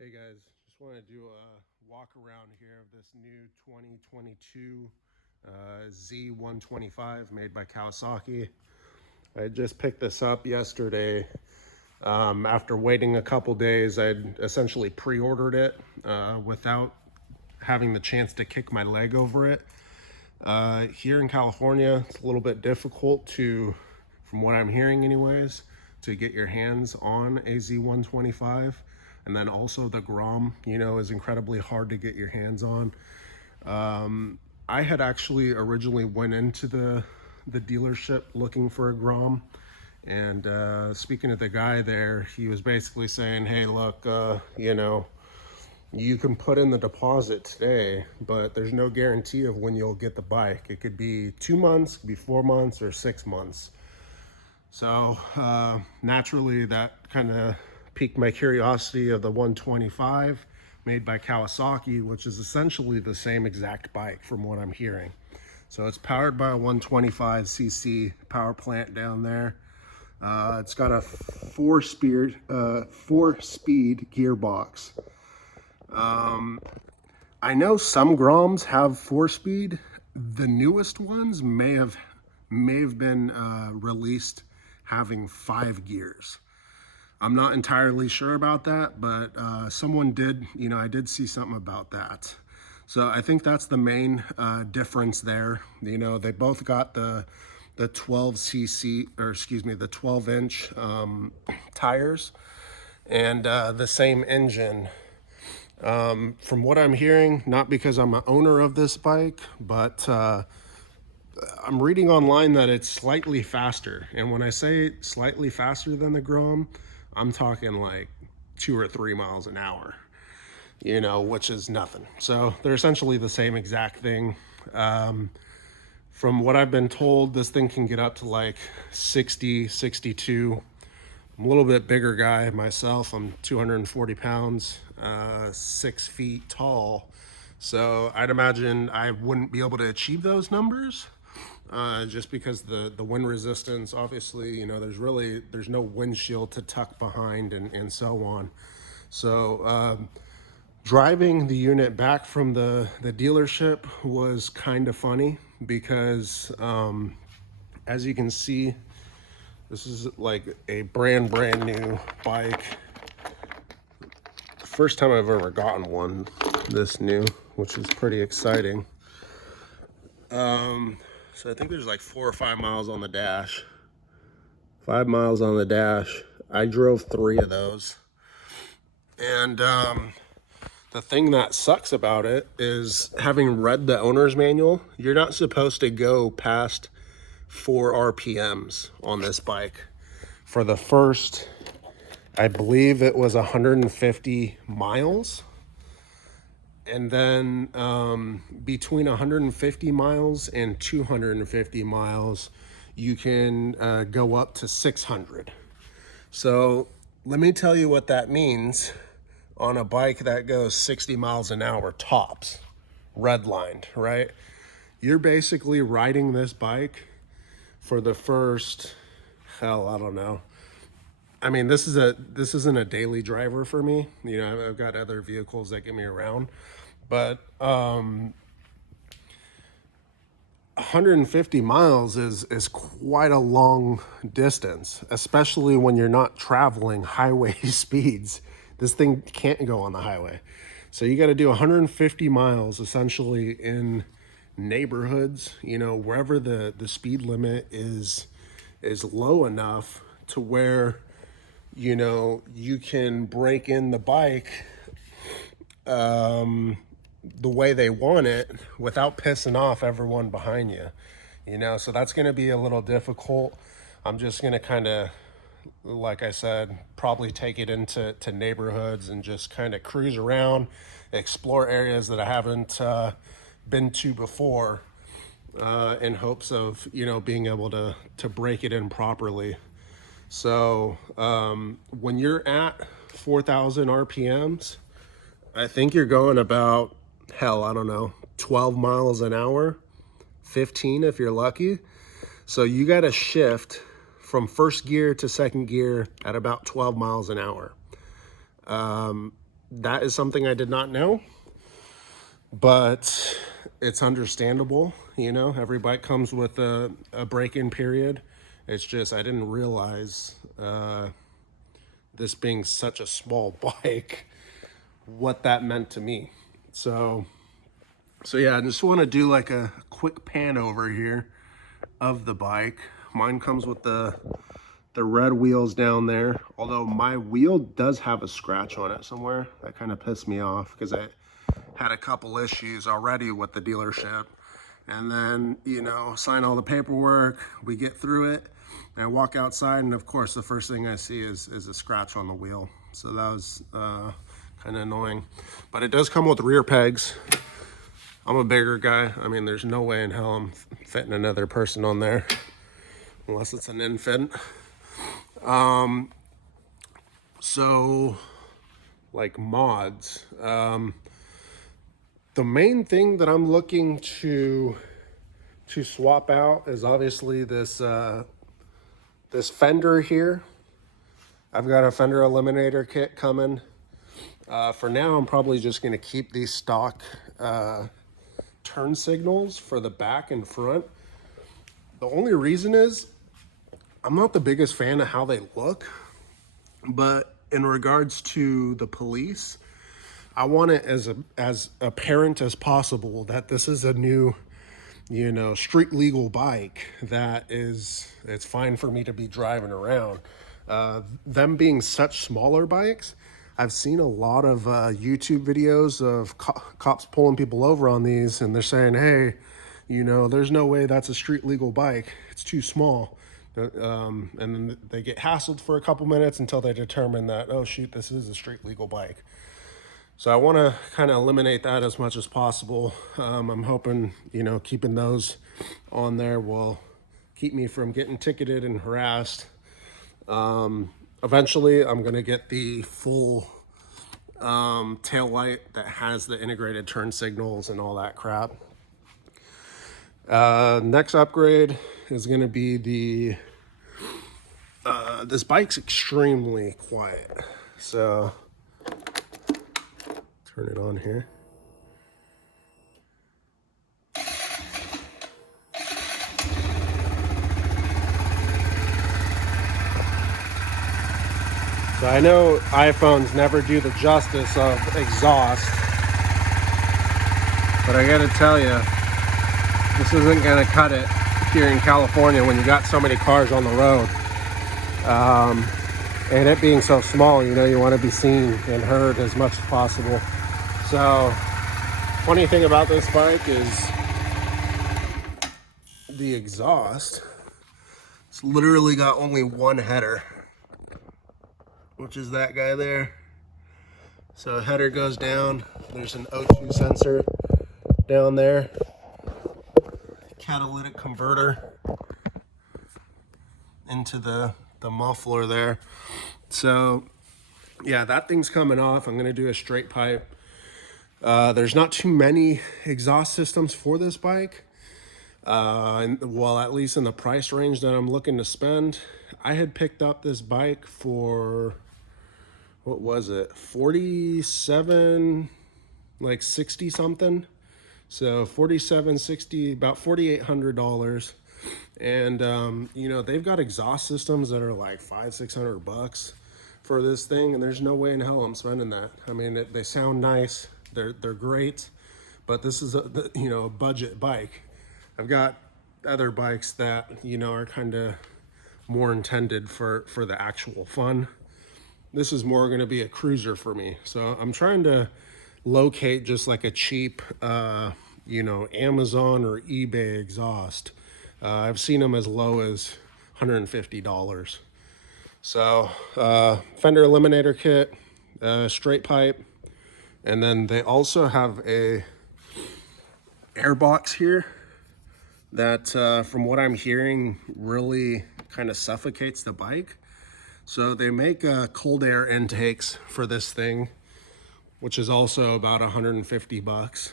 Hey guys, just want to do a walk around here of this new 2022 Z125 made by Kawasaki. I just picked this up yesterday. After waiting a couple days, I'd essentially pre-ordered it without having the chance to kick my leg over it. Here in California, it's a little bit difficult to, from what I'm hearing anyways, to get your hands on a Z125. And then also the Grom, is incredibly hard to get your hands on. I had actually originally went into the dealership looking for a Grom. And speaking to the guy there, he was basically saying, hey, look, you can put in the deposit today, but there's no guarantee of when you'll get the bike. It could be 2 months, it could be 4 months, or 6 months. So naturally, that kind of piqued my curiosity of the 125 made by Kawasaki, which is essentially the same exact bike from what I'm hearing. So it's powered by a 125cc power plant down there. It's got a four-speed gearbox. I know some Groms have 4-speed. The newest ones may have been released having 5 gears. I'm not entirely sure about that, but someone did, I did see something about that. So I think that's the main difference there. They both got the 12cc, or excuse me, the 12-inch tires and the same engine. From what I'm hearing, not because I'm an owner of this bike, but I'm reading online that it's slightly faster. And when I say slightly faster than the Grom, I'm talking like 2 or 3 miles an hour, which is nothing. So they're essentially the same exact thing. From what I've been told, this thing can get up to like 60, 62. I'm a little bit bigger guy myself. I'm 240 pounds, 6 feet tall. So I'd imagine I wouldn't be able to achieve those numbers just because the wind resistance, obviously, there's no windshield to tuck behind and so on. So driving the unit back from the dealership was kind of funny because as you can see, this is like a brand new bike. First time I've ever gotten one this new, which is pretty exciting. So I think there's like 4 or 5 miles on the dash. 5 miles on the dash. I drove 3 of those. And the thing that sucks about it is, having read the owner's manual, you're not supposed to go past 4 RPMs on this bike. For the first, I believe it was 150 miles. And then between 150 miles and 250 miles, you can go up to 600. So let me tell you what that means on a bike that goes 60 miles an hour tops, redlined, right? You're basically riding this bike for the first, hell, I don't know. I mean, this isn't a daily driver for me. I've got other vehicles that get me around, but 150 miles is quite a long distance, especially when you're not traveling highway speeds. This thing can't go on the highway. So you got to do 150 miles essentially in neighborhoods, wherever the speed limit is low enough to where, you can break in the bike the way they want it without pissing off everyone behind you. So that's going to be a little difficult. I'm just going to kind of, like I said, probably take it into neighborhoods and just kind of cruise around, explore areas that I haven't been to before, in hopes of being able to break it in properly. So when you're at 4,000 RPMs, I think you're going about, hell, I don't know, 12 miles an hour, 15 if you're lucky. So you got to shift from first gear to second gear at about 12 miles an hour. that is something I did not know, but it's understandable. You know, every bike comes with a break-in period. It's just I didn't realize this being such a small bike, what that meant to me. So yeah, I just want to do like a quick pan over here of the bike. Mine comes with the red wheels down there, although my wheel does have a scratch on it somewhere. That kind of pissed me off because I had a couple issues already with the dealership. And then, you know, sign all the paperwork, we get through it, and I walk outside, and of course the first thing I see is a scratch on the wheel. So that was kind of annoying. But it does come with rear pegs. I'm a bigger guy. I mean, there's no way in hell I'm fitting another person on there unless it's an infant. So like mods, the main thing that I'm looking to swap out is obviously this this fender here. I've got a fender eliminator kit coming. For now, I'm probably just going to keep these stock turn signals for the back and front. The only reason is I'm not the biggest fan of how they look, but in regards to the police, I want it as apparent as possible that this is a new, you know, street legal bike that it's fine for me to be driving around. Them being such smaller bikes, I've seen a lot of YouTube videos of cops pulling people over on these, and they're saying, hey, you know, there's no way that's a street legal bike. It's too small. And then they get hassled for a couple minutes until they determine that, oh, shoot, this is a street legal bike. So I want to kind of eliminate that as much as possible. I'm hoping, you know, keeping those on there will keep me from getting ticketed and harassed. Eventually, I'm going to get the full tail light that has the integrated turn signals and all that crap. Next upgrade is going to be the this bike's extremely quiet, so turn it on here. So I know iPhones never do the justice of exhaust, but I gotta tell you, this isn't gonna cut it here in California when you got so many cars on the road. And it being so small, you know, you want to be seen and heard as much as possible. So, funny thing about this bike is the exhaust. It's literally got only one header, which is that guy there. So header goes down. There's an O2 sensor down there. Catalytic converter into the muffler there. So yeah, that thing's coming off. I'm gonna do a straight pipe. There's not too many exhaust systems for this bike. Well, at least in the price range that I'm looking to spend. I had picked up this bike for, what was it, 47, like 60 something. So 47, 60, about $4,800. And you know, they've got exhaust systems that are like $500-600 for this thing, and there's no way in hell I'm spending that. I mean, they sound nice, they're great, but this is a budget bike. I've got other bikes that, you know, are kind of more intended for the actual fun. This is more going to be a cruiser for me. So I'm trying to locate just like a cheap, you know, Amazon or eBay exhaust. I've seen them as low as $150. So fender eliminator kit, straight pipe, and then they also have a air box here that from what I'm hearing really kind of suffocates the bike. So they make cold air intakes for this thing, which is also about $150.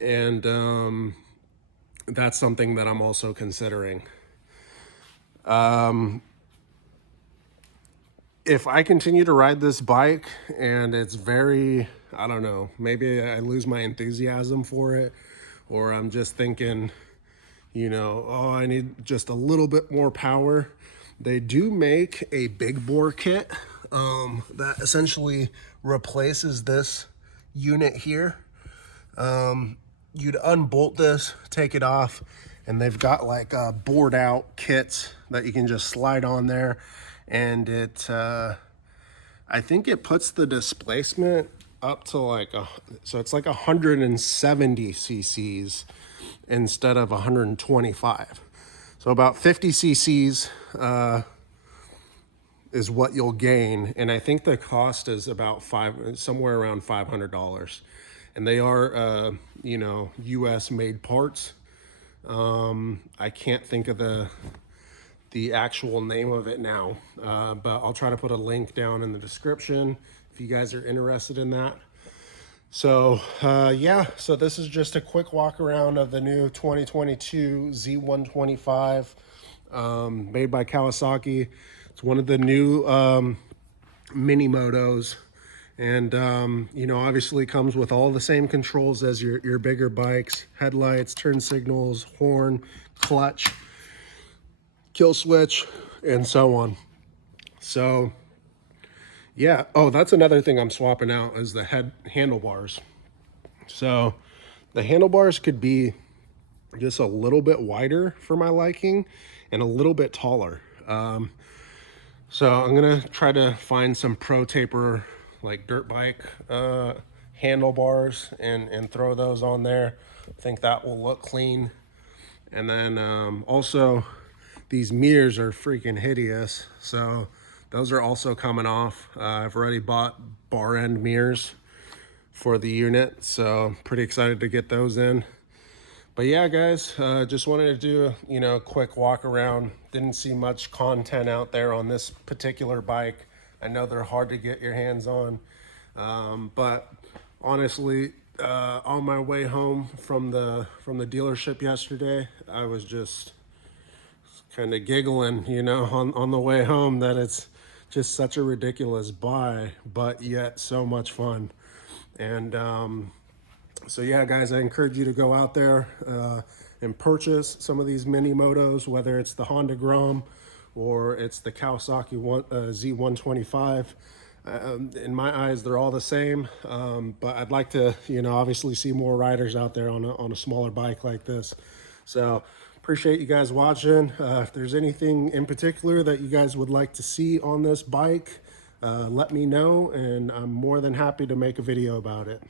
And that's something that I'm also if I continue to ride this bike and it's very, I don't know, maybe I lose my enthusiasm for it, or I'm just thinking, you know, oh, I need just a little bit more power. They do make a big bore kit that essentially replaces this unit here. You'd unbolt this, take it off, and they've got like bored out kits that you can just slide on there. And it, I think it puts the displacement up to like, so it's like 170 cc's instead of 125. So about 50 cc's is what you'll gain. And I think the cost is about somewhere around $500. And they are, you know, US made parts. I can't think of the actual name of it now, but I'll try to put a link down in the description if you guys are interested in that. So yeah, so this is just a quick walk around of the new 2022 Z125 made by Kawasaki. It's one of the new mini motos, and you know, obviously comes with all the same controls as your bigger bikes: headlights, turn signals, horn, clutch, kill switch, and so on. So yeah, oh, that's another thing I'm swapping out is the handlebars. So the handlebars could be just a little bit wider for my liking and a little bit taller. So I'm gonna try to find some pro taper, like dirt bike handlebars, and throw those on there. I think that will look clean. And then also these mirrors are freaking hideous, so those are also coming off. I've already bought bar end mirrors for the unit, so pretty excited to get those in. But yeah, guys, just wanted to do, you know, a quick walk around. Didn't see much content out there on this particular bike. I know they're hard to get your hands on, but honestly, on my way home from the dealership yesterday, I was just kind of giggling, you know, on the way home, that it's just such a ridiculous buy, but yet so much fun. And so yeah, guys, I encourage you to go out there and purchase some of these mini motos, whether it's the Honda Grom or it's the Kawasaki Z125. In my eyes, they're all the same, but I'd like to, you know, obviously see more riders out there on a smaller bike like this. So appreciate you guys watching. If there's anything in particular that you guys would like to see on this bike, let me know, and I'm more than happy to make a video about it.